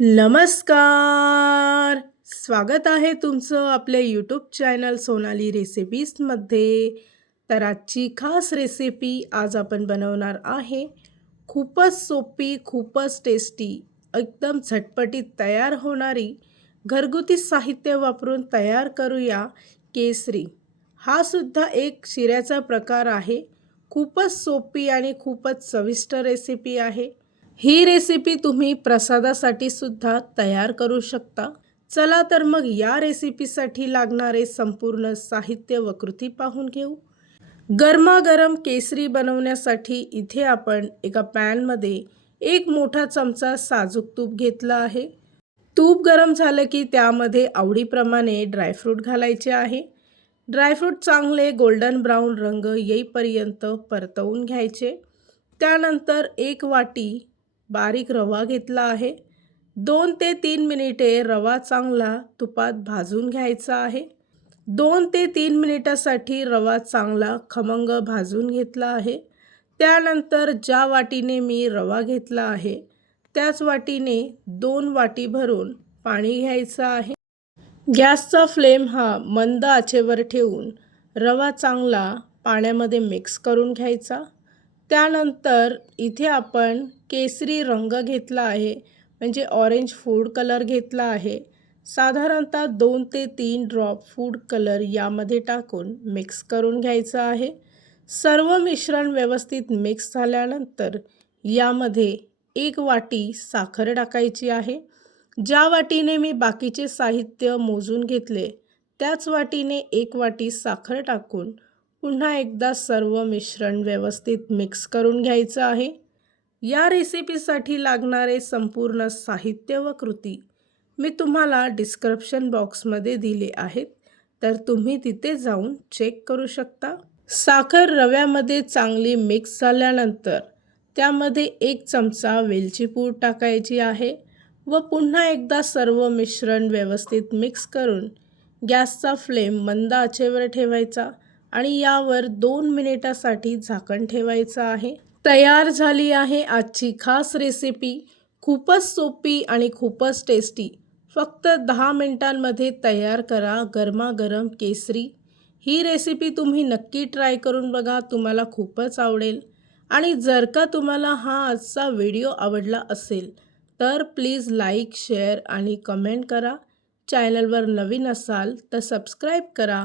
नमस्कार! स्वागत आहे तुमचं आपल्या यूट्यूब चॅनल सोनाली रेसिपीजमध्ये तर आजची खास रेसिपी आज आपण बनवणार आहे. खूपच सोपी खूपच टेस्टी एकदम झटपटीत तयार होणारी घरगुती साहित्य वापरून तयार करूया केसरी. हा सुद्धा एक शिऱ्याचा प्रकार आहे. खूपच सोपी आणि खूपच चविष्ट रेसिपी आहे. ही रेसिपी तुम्ही प्रसादासाठी सुद्धा तयार करू शकता. चला तर मग या रेसिपीसाठी लागणारे संपूर्ण साहित्य व कृती पाहून घेऊ. गरमागरम केसरी बनवण्यासाठी इथे आपण एका पॅनमध्ये एक मोठा चमचा साजूक तूप घेतला आहे. तूप गरम झालं की त्यामध्ये आवडीप्रमाणे ड्रायफ्रूट घालायचे आहे. ड्रायफ्रूट चांगले गोल्डन ब्राऊन रंग येईपर्यंत परतवून घ्यायचे. त्यानंतर एक वाटी बारीक रवा घेतला आहे. दोन ते तीन मिनिटे रवा चांगला तुपात भाजून घ्यायचा आहे. दोन ते तीन मिनिटासाठी रवा चांगला खमंग भाजून घेतला आहे. त्यानंतर ज्या वाटीने मी रवा घेतला आहे त्याच वाटीने दोन वाटी भरून पाणी घ्यायचं आहे. गॅसचा फ्लेम हा मंद आचेवर ठेवून रवा चांगला पाण्यामध्ये मिक्स करून घ्यायचा. त्यानंतर इथे आपण केसरी रंग घेतला आहे म्हणजे ऑरेंज फूड कलर घेतला आहे. साधारणतः दोन ते तीन ड्रॉप फूड कलर यामध्ये टाकून मिक्स करून घ्यायचं आहे. सर्व मिश्रण व्यवस्थित मिक्स झाल्यानंतर यामध्ये एक वाटी साखर टाकायची आहे. ज्या वाटीने मी बाकीचे साहित्य मोजून घेतले त्याच वाटीने एक वाटी साखर टाकून पुन्हा एकदा सर्व मिश्रण व्यवस्थित मिक्स करून घ्यायचं आहे. या रेसिपीसाठी लागणारे संपूर्ण साहित्य व कृती मी तुम्हाला डिस्क्रिप्शन बॉक्समध्ये दिले आहेत. तर तुम्ही तिथे जाऊन चेक करू शकता. साखर रव्यामध्ये चांगली मिक्स झाल्यानंतर त्यामध्ये एक चमचा वेलची पूड टाकायची आहे व पुन्हा एकदा सर्व मिश्रण व्यवस्थित मिक्स करून गॅसचा फ्लेम मंद आचेवर ठेवायचा. आणि यावर दोन मिनिटासाठी झाकण ठेवायचं आहे. तयार झाली आहे आजची खास रेसिपी खूपच सोपी आणि खूपच टेस्टी फक्त दहा मिनिटांमध्ये तयार करा गरमागरम केसरी. ही रेसिपी तुम्ही नक्की ट्राय करून बघा तुम्हाला खूपच आवडेल. आणि जर का तुम्हाला हा आजचा व्हिडिओ आवडला असेल तर प्लीज लाईक शेअर आणि कमेंट करा. चॅनलवर नवीन असाल तर सबस्क्राईब करा.